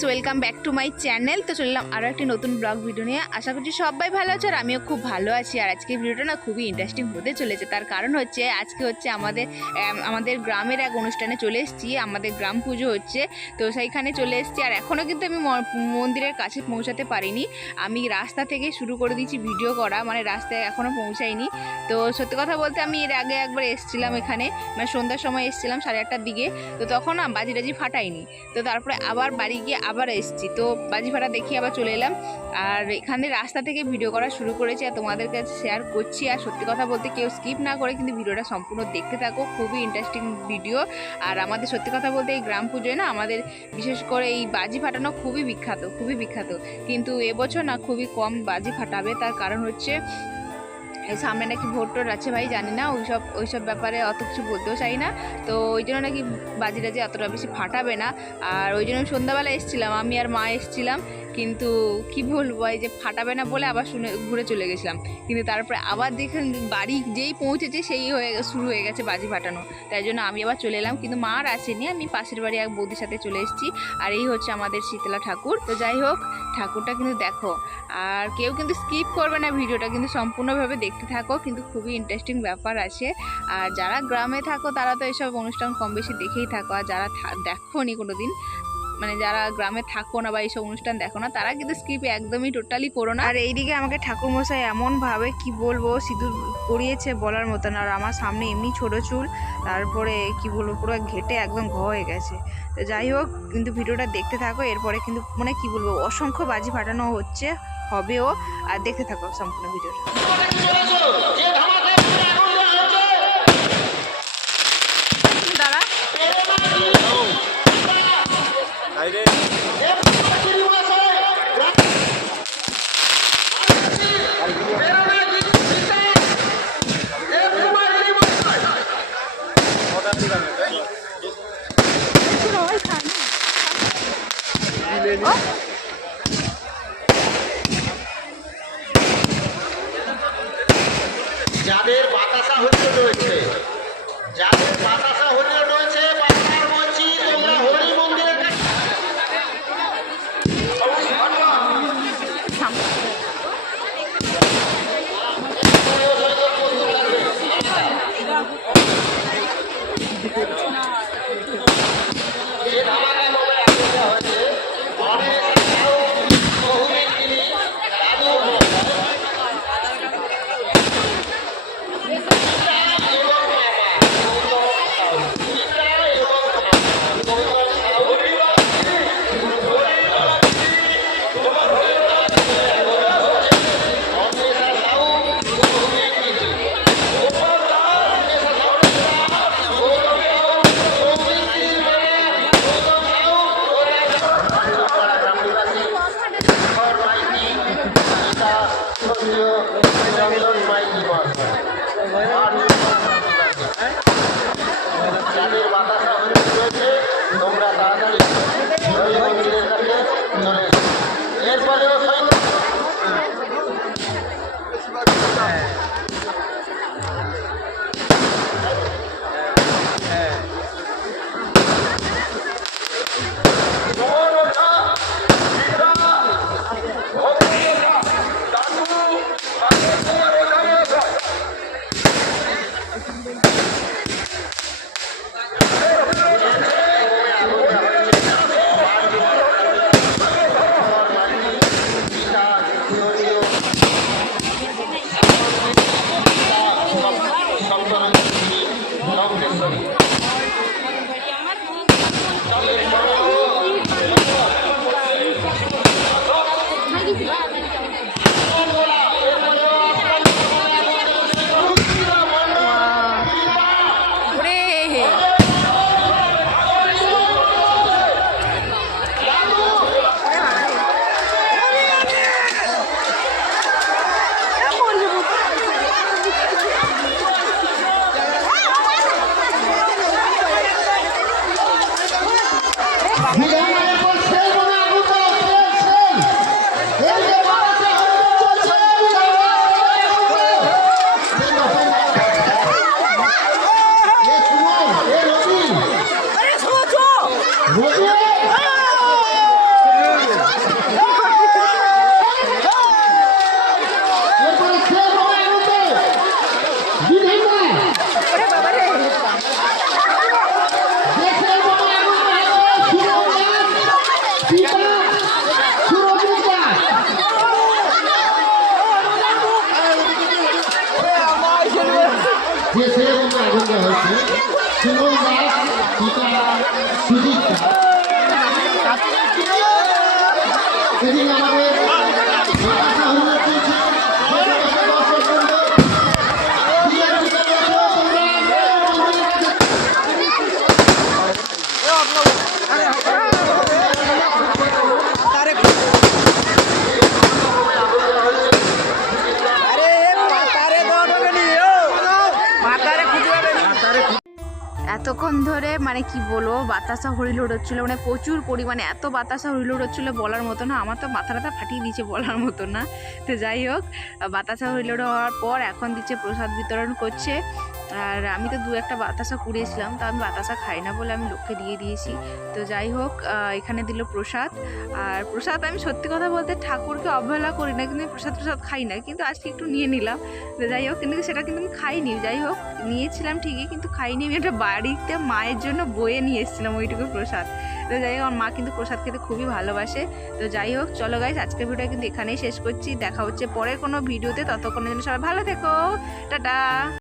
Guys, welcome back to my channel. তো চললাম আরও একটি নতুন ব্লগ ভিডিও নিয়ে। আশা করছি সবাই ভালো আছে আর আমিও খুব ভালো আছি। আর আজকে ভিডিওটা না খুবই ইন্টারেস্টিং হতে চলেছে। তার কারণ হচ্ছে আজকে হচ্ছে আমাদের গ্রামের এক অনুষ্ঠানে চলে এসেছি। আমাদের গ্রাম পুজো হচ্ছে, তো সেইখানে চলে এসেছি। আর এখনও কিন্তু আমি মন্দিরের কাছে পৌঁছাতে পারিনি। আমি রাস্তা থেকে শুরু করে দিয়েছি ভিডিও করা, মানে রাস্তায় এখনও পৌঁছাইনি। তো সত্যি কথা বলতে আমি এর আগে একবার এসেছিলাম এখানে, মানে সন্ধ্যার সময় এসেছিলাম 8:30টার দিকে। তো তখন না বাজি ফাটাইনি। তো তারপরে আবার বাড়ি গিয়ে আবার এসেছি, তো বাজি ফাটা দেখিয়ে আবার চলে এলাম। আর এখানে রাস্তা থেকে ভিডিও করা শুরু করেছি আর তোমাদের কাছে শেয়ার করছি। আর সত্যি কথা বলতে কেউ স্কিপ না করে কিন্তু ভিডিওটা সম্পূর্ণ দেখতে থাকো, খুবই ইন্টারেস্টিং ভিডিও। আর আমাদের সত্যি কথা বলতে এই গ্রাম পুজোয় না আমাদের বিশেষ করে এই বাজি ফাটানো খুবই বিখ্যাত। কিন্তু এবছর না খুবই কম বাজি ফাটাবে। তার কারণ হচ্ছে সামনে নাকি ভোট আছে, ভাই জানি না, ওইসব ব্যাপারে অত কিছু বলতেও চাই না। তো ওই জন্য নাকি বাজি অতটা বেশি ফাটাবে না। আর ওই জন্য শন্ধ্যাবেলা এসেছিলাম, আমি আর মা এসেছিলাম, কিন্তু কি বলবো এই যে ফাটাবে না বলে আবার ঘুরে চলে গেছিলাম। কিন্তু তারপরে আবার দেখেন বাড়ি যেই পৌঁছেছে সেই শুরু হয়ে গেছে বাজি ফাটানো। তাই জন্য আমি আবার চলে এলাম, কিন্তু মা আর আসেনি, আমি পাশের বাড়ি এক বৌদির সাথে চলে এসেছি। আর এই হচ্ছে আমাদের শীতলা ঠাকুর। তো যাই হোক, ঠাকুরটা কিন্তু দেখো, আর কেউ কিন্তু স্কিপ করবে না, ভিডিওটা কিন্তু সম্পূর্ণভাবে দেখতে থাকো, কিন্তু খুবই ইন্টারেস্টিং ব্যাপার আছে। আর যারা গ্রামে থাকো তারা তো এসব অনুষ্ঠান কম বেশি দেখেই থাকো, আর যারা দেখো নি কোনো দিন, মানে যারা গ্রামে থাকো না বা এইসব অনুষ্ঠান দেখো না, তারা কিন্তু স্কিপ একদমই টোটালি করো না। আর এইদিকে আমাকে ঠাকুরমশাই এমনভাবে কি বলবো সিঁদুর পরিয়েছে বলার মতন। আর আমার সামনে এমনি ছোটো চুল, তারপরে কি বলবো পুরো ঘেটে একদম হয়ে গেছে। তো যাই হোক, কিন্তু ভিডিওটা দেখতে থাকো, এরপরে কিন্তু মানে কি বলবো অসংখ্য বাজি ফাটানো হবেও। আর দেখতে থাকো সম্পূর্ণ ভিডিওটা। দাঁড়া যাদের বাতাসা হরিণ রয়েছে, বারবার বলছি তোমরা হরি মন্দিরের কাছে যাদের বাতাসা হরিণ রয়েছে তোমরা তাড়াতাড়ি হরি মন্দিরের কাছে চলে এসো। এরপরেও দেওয়া হয়েছে সুমন দাস পিতা সুজিত দাস। এদিকে আমাদের বাতাসা হুজুর চলছে, সেটাকে দর্শক বৃন্দ বিয়ের ভিতরে এসো, তোমরা মন্দিরের কাছে। এতক্ষণ ধরে মানে কি বলবো বাতাসা হরিলোড হচ্ছিলো, মানে প্রচুর পরিমাণে এত বাতাসা হরিলোড হচ্ছিলো বলার মতো না। আমার তো মাথা টাথা ফাটিয়ে দিয়েছে বলার মতো না। তো যাই হোক, বাতাসা হরিলোড হওয়ার পর এখন দিচ্ছে প্রসাদ বিতরণ করছে। আর আমি তো দু একটা বাতাসা কুড়িয়েছিলাম, তো আমি বাতাসা খাই না বলে আমি লোককে দিয়ে দিয়েছি। তো যাই হোক, এখানে দিল প্রসাদ। আর প্রসাদ আমি সত্যি কথা বলতে ঠাকুরকে অবহেলা করি না, কিন্তু প্রসাদ খাই না, কিন্তু আজকে একটু নিয়ে নিলাম। তো যাই হোক, কিন্তু সেটা কিন্তু আমি খাইনি। যাই হোক, নিয়েছিলাম ঠিকই, কিন্তু খাইনি। আমি একটা বাড়িতে মায়ের জন্য বয়ে নিয়ে এসেছিলাম ওইটুকু প্রসাদ। তো যাই হোক, আমার মা কিন্তু প্রসাদ খেতে খুবই ভালোবাসে। তো যাই হোক, চলো গাইস, আজকের ভিডিওটা কিন্তু এখানেই শেষ করছি। দেখা হচ্ছে পরের কোনো ভিডিওতে, ততক্ষণের জন্য সবাই ভালো থেকো, টাটা।